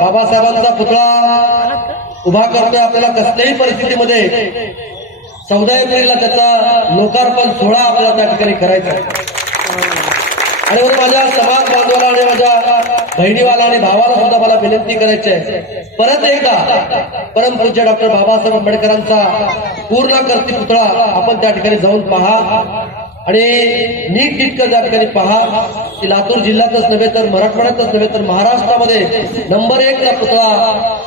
बाबासाहेबांचा पुतळा उभा करतोय. आपल्याला कसल्याही परिस्थितीमध्ये 14 एप्रिलला त्याचा लोकार्पण सोहळा आपल्याला त्या ठिकाणी करायचा आहे. आणि म्हणून माझ्या समाज बांधवाला आणि माझ्या बहिणीवाला आणि भावाला सुद्धा मला विनंती करायची आहे, परत एकदा परमपूज्य डॉक्टर बाबासाहेब आंबेडकरांचा पूर्णाकृती पुतळा आपण त्या ठिकाणी जाऊन पहा आणि नीट तितकं त्या ठिकाणी पहा की लातूर जिल्ह्यातच नव्हे तर मराठवाड्यातच नव्हे तर महाराष्ट्रामध्ये नंबर 1 चा पुतळा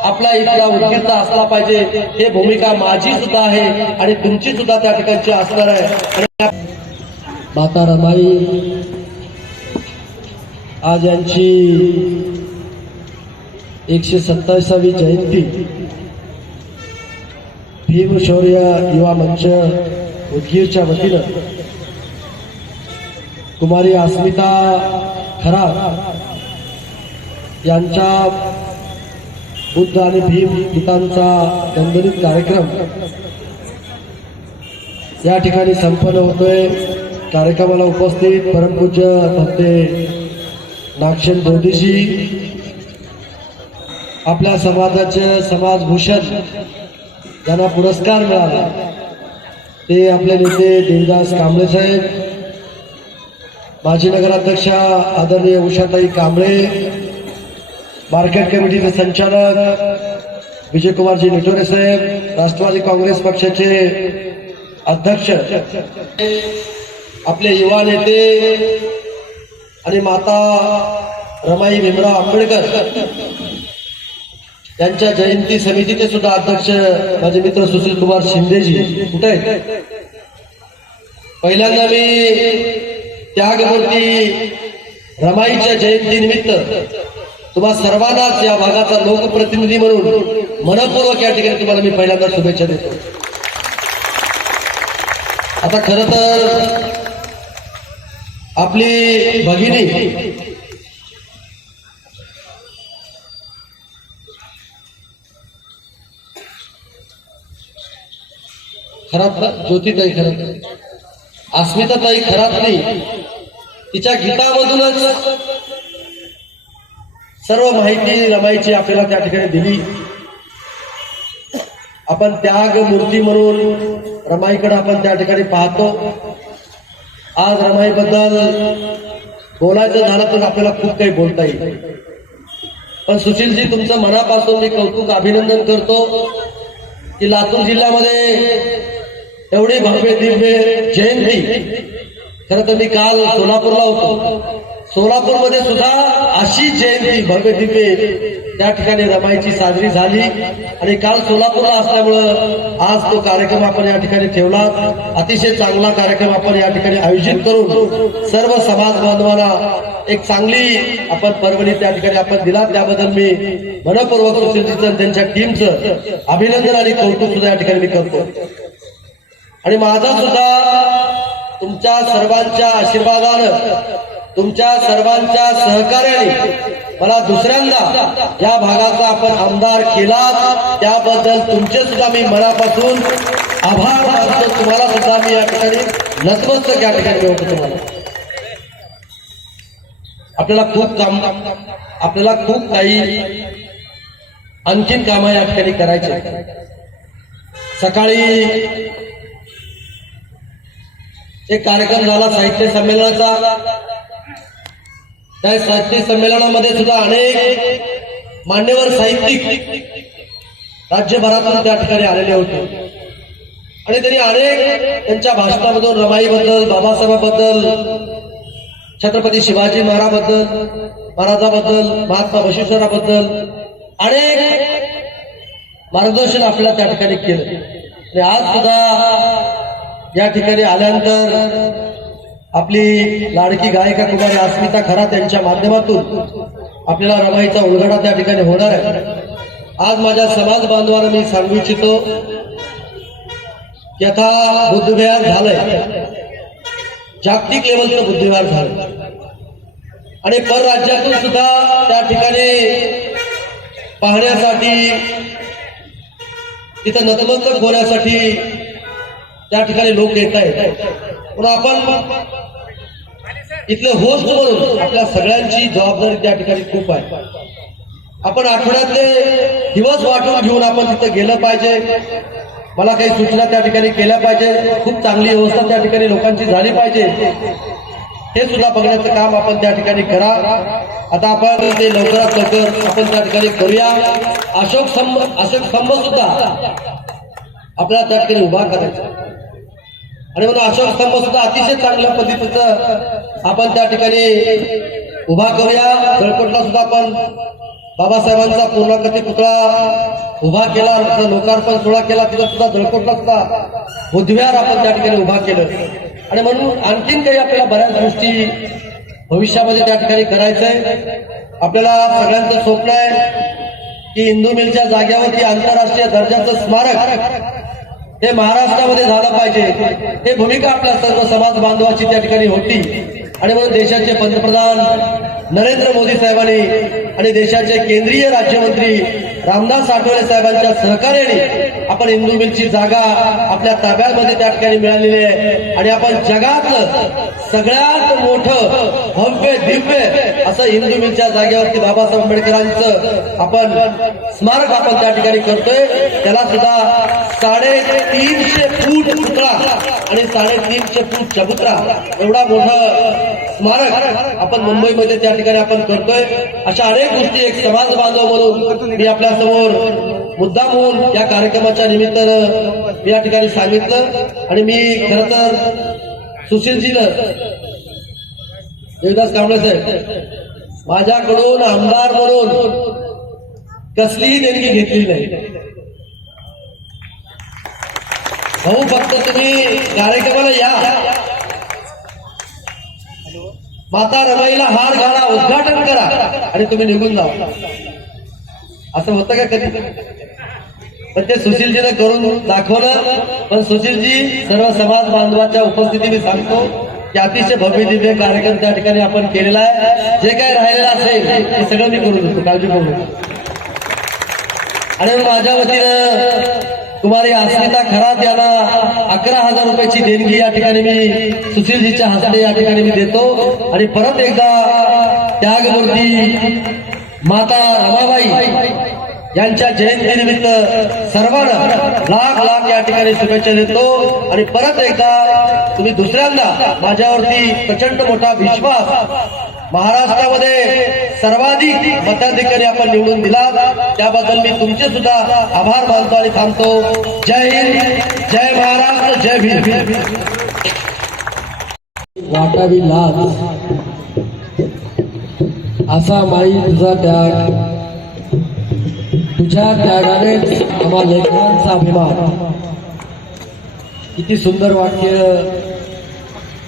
आपला इथला उद्गीरचा असला पाहिजे. हे भूमिका माझी सुद्धा आहे आणि तुमची सुद्धा त्या ठिकाणची असणार आहे. माता रमाई आज यांची 127वी जयंती भीमशौर्य युवा मंच उदगीरच्या वतीनं कुमारी अस्मिता खरात यांच्या बुद्ध आणि भीम गीतांचा दणदणीत कार्यक्रम या ठिकाणी संपन्न होतोय. कार्यक्रमाला उपस्थित परमपूज्य भक्ते नागशेन बोधीजी, आपल्या समाजाचे समाजभूषण ज्यांना पुरस्कार मिळाला ते आपले नेते देवदास कांबळे साहेब, माजी नगराध्यक्षा आदरणीय उषाताई कांबळे, मार्केट कमिटीचे संचालक विजयकुमारजी निटोरे साहेब, राष्ट्रवादी काँग्रेस पक्षाचे अध्यक्ष, आपले युवा नेते आणि माता रमाई भीमराव आंबेडकर यांच्या जयंती समितीचे सुद्धा अध्यक्ष माझे मित्र सुशील कुमार शिंदेजी कुठे आहेत? पहिल्यांदा मी त्यागमूर्ती रमाईच्या जयंती निमित्त तुम्हा सर्वांनाच या भागाचा लोकप्रतिनिधी म्हणून मनपूर्वक या ठिकाणी तुम्हाला मी पहिल्यांदा शुभेच्छा देतो. आता खरं तर आपली भगिनी खरात ज्योतिताई खरात, अस्मिताताई खरातनी तिच्या गीतामधूनच सर्व माहिती रमाईची आपल्याला त्या ठिकाणी दिली. आपण त्याग मूर्ती म्हणून रमाईकडे आपण त्या ठिकाणी पाहतो. आज रमाईबद्दल बोलायचं झालं तर आपल्याला खूप काही बोलता येईल, पण सुशीलजी तुमचं मनापासून मी कौतुक अभिनंदन करतो की लातूर जिल्ह्यामध्ये एवढी भव्य दिव्य जयंती. खरं तर मी काल सोलापूरला होतो, सोलापूरमध्ये सुद्धा अशी जयंती भव्य दिव्य त्या ठिकाणी रमाईची साजरी झाली आणि काल सोलापूरला असल्यामुळं आज तो कार्यक्रम आपण या ठिकाणी ठेवला. अतिशय चांगला कार्यक्रम आपण या ठिकाणी आयोजित करून सर्व समाज बांधवांना एक चांगली आपण पर्वणी त्या ठिकाणी आपण दिला, त्याबद्दल मी मनपूर्वक सुशीलजीचं त्यांच्या टीमचं अभिनंदन आणि कौतुक सुद्धा या ठिकाणी मी करतो. आणि माझा सुद्धा तुमच्या सर्वांच्या आशीर्वादानं, तुमच्या सर्वांच्या सहकार्याने मला दुसऱ्यांदा या भागाचा आपण आमदार केला, त्याबद्दल तुमचे सुद्धा मी मनापासून आभार मानतो. तुम्हाला सुद्धा मी या ठिकाणी नतमस्तक या ठिकाणी होतो. तुम्हाला आपल्याला खूप काही आणखीन कामं या ठिकाणी करायचे. सकाळी एक कार्यक्रम झाला साहित्य संमेलनाचा. त्या साहित्य संमेलनामध्ये सुद्धा अनेक मान्यवर साहित्यिक राज्यभरातून त्या ठिकाणी आलेले होते आणि त्यांनी अनेक त्यांच्या भाषणामधून रमाईबद्दल, बाबासाहेबांबद्दल, छत्रपती शिवाजी महाराजाबद्दल, महात्मा बसवेश्वराबद्दल अनेक मार्गदर्शन आपल्याला त्या ठिकाणी केलं. आणि आज सुद्धा या ठिकाणी आल्यानंतर आपली लाडकी गायिका कुमारी अस्मिता खरात यांच्या माध्यमातून आपल्याला रमाईचा उलगडा त्या ठिकाणी होणार आहे. आज माझ्या समाज बांधवांना मी सांगू इच्छितो की आता बुद्धविहार झालंय, जागतिक लेवलचं बुद्धविहार झालं आणि परराज्यातून सुद्धा त्या ठिकाणी पाहण्यासाठी, तिथं नतमस्तक होण्यासाठी त्या ठिकाणी लोक येत आहेत. पण आपण इथले होस्ट म्हणून आपल्या सगळ्यांची जबाबदारी त्या ठिकाणी खूप आहे. आपण आठवड्यातले दिवस वाटून घेऊन आपण तिथं गेलं पाहिजे. मला काही सूचना त्या ठिकाणी केल्या पाहिजे. खूप चांगली व्यवस्था त्या ठिकाणी लोकांची झाली पाहिजे. हे सुद्धा बघण्याचं काम आपण त्या ठिकाणी करा. आता आपण ते लवकरात लवकर आपण त्या ठिकाणी करूया. अशोक स्तंभ सुद्धा आपल्याला त्या ठिकाणी उभा करायचा आणि म्हणून अशोक स्तंभ सुद्धा अतिशय चांगल्या पद्धतीचं आपण त्या ठिकाणी उभा करूया. जळकोटला सुद्धा आपण बाबासाहेबांचा पूर्णाकृती पुतळा उभा केला, लोकार्पण सोहळा केला. तिथं सुद्धा जळकोटला सुद्धा बुधवार आपण त्या ठिकाणी उभा केलं. आणि म्हणून आणखीन काही आपल्याला बऱ्याच गोष्टी भविष्यामध्ये त्या ठिकाणी करायचंय. आपल्याला सगळ्यांचं स्वप्न आहे की इंदू मिलच्या जाग्यावरती आंतरराष्ट्रीय दर्जाचं स्मारक हे महाराष्ट्रामध्ये झालं पाहिजे. हे भूमिका आपल्या सर्व समाज बांधवाची त्या ठिकाणी होती. आणि म्हणून देशाचे पंतप्रधान नरेंद्र मोदी साहेबांनी आणि देशाचे केंद्रीय राज्यमंत्री रामदास आठवले साहेबांच्या सहकार्याने आपण इंदू मिलची जागा आपल्या ताब्यामध्ये त्या ठिकाणी मिळालेली आहे. आणि आपण जगातलं सगळ्यात मोठं भव्य दिव्य असं इंदू मिलच्या जागेवरती बाबासाहेब आंबेडकरांचं आपण स्मारक आपण त्या ठिकाणी करतोय. त्याला सुद्धा 350 फूट पुतळा आणि 350 फूट चबुतरा एवढा मोठं स्मारक आपण मुंबईमध्ये त्या ठिकाणी आपण करतोय. अशा अनेक गोष्टी एक समाज बांधव म्हणून मी आपल्या समोर मुद्दाम होऊन या कार्यक्रमाच्या निमित्तानं मी या ठिकाणी सांगितलं. आणि मी खरं तर सुशीलजीनं देवदास कांबळे साहेब माझ्याकडून आमदार म्हणून कसलीही देणगी घेतली नाही. भाऊ फक्त तुम्ही कार्यक्रमाला या, माता रमाईला हार घाला, उद्घाटन करा आणि तुम्ही निघून जा. असं होतं का कधी? पण ते सुशीलजीने करून दाखवलं. पण सुशीलजी सर्व समाज बांधवाच्या उपस्थिती मी सांगतो की अतिशय भव्य दिव्य कार्यक्रम त्या ठिकाणी आपण केलेला आहे. जे काही राहिलेलं असेल ते सगळं मी करून देतो, काळजी करू नका. आणि माझ्या वतीनं कुमारी अस्मिता खरात यांना 11,000 रुपयाची देणगी या ठिकाणी मी सुशीलजीच्या हस्ते या ठिकाणी मी देतो. आणि परत एकदा त्यागमूर्ती माता रमाबाई यांच्या जयंतीनिमित्त सर्वांना लाख लाख या ठिकाणी शुभेच्छा देतो. आणि परत एकदा तुम्ही दुसऱ्यांदा माझ्यावरती प्रचंड मोठा विश्वास महाराष्ट्रामध्ये सर्वाधिक मताधिकारी आपण निवडून दिला त्याबद्दल मी तुमचे सुद्धा आभार मानतो आणि थांबतो. जय हिंद, जय महाराष्ट्र, जय भीम. वाटावी लाज असा माई तुझा त्याग, तुझ्या त्यागाने आम्हा लेकरांचा अभिमान. किती सुंदर वाक्य